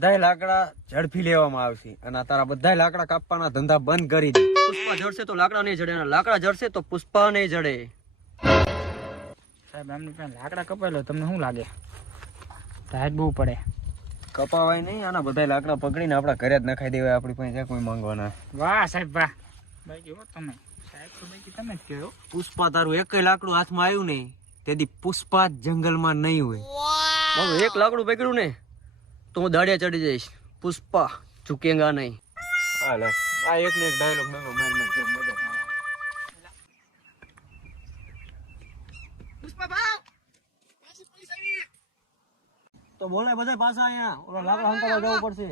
બધાય લાકડા ઝડપી લેવામાં આવશે અને આ તારા બધાય લાકડા કાપવાના ધંધા બંધ કરી દે. પુષ્પા જડશે તો લાકડા નહીં જડે, અને લાકડા જડશે તો પુષ્પા નહીં જડે. સાહેબ એમની પાસે લાકડા કપાઈ લો, તમને શું લાગે? રાત બહુ પડે. કપાવાય નહીં, આના બધાય લાકડા પકડીને આપણા ઘરે જ નખાઈ દેવાય. આપણી પાસે જ્યાં કોઈ માંગવાના. વાહ સાહેબ વાહ. બાકી હો તમે સાહેબ તો બાકી તમે જ કહો. પુષ્પા તારું એકય લાકડું હાથમાં આવ્યું નહીં તેથી પુષ્પા જ જંગલમાં નહીં હોય. બાબુ એક લાકડું પકડ્યું ને તો હું દાડિયા ચડી જઈશ. પુષ્પા ઝુકેગા નહીં. હાલે આ એક ને એક ડાયલોગ મેં માર મજા તો બોલે બધા પાછા અહીંયા ઓલા લાકડા હંતાવા જવું પડશે.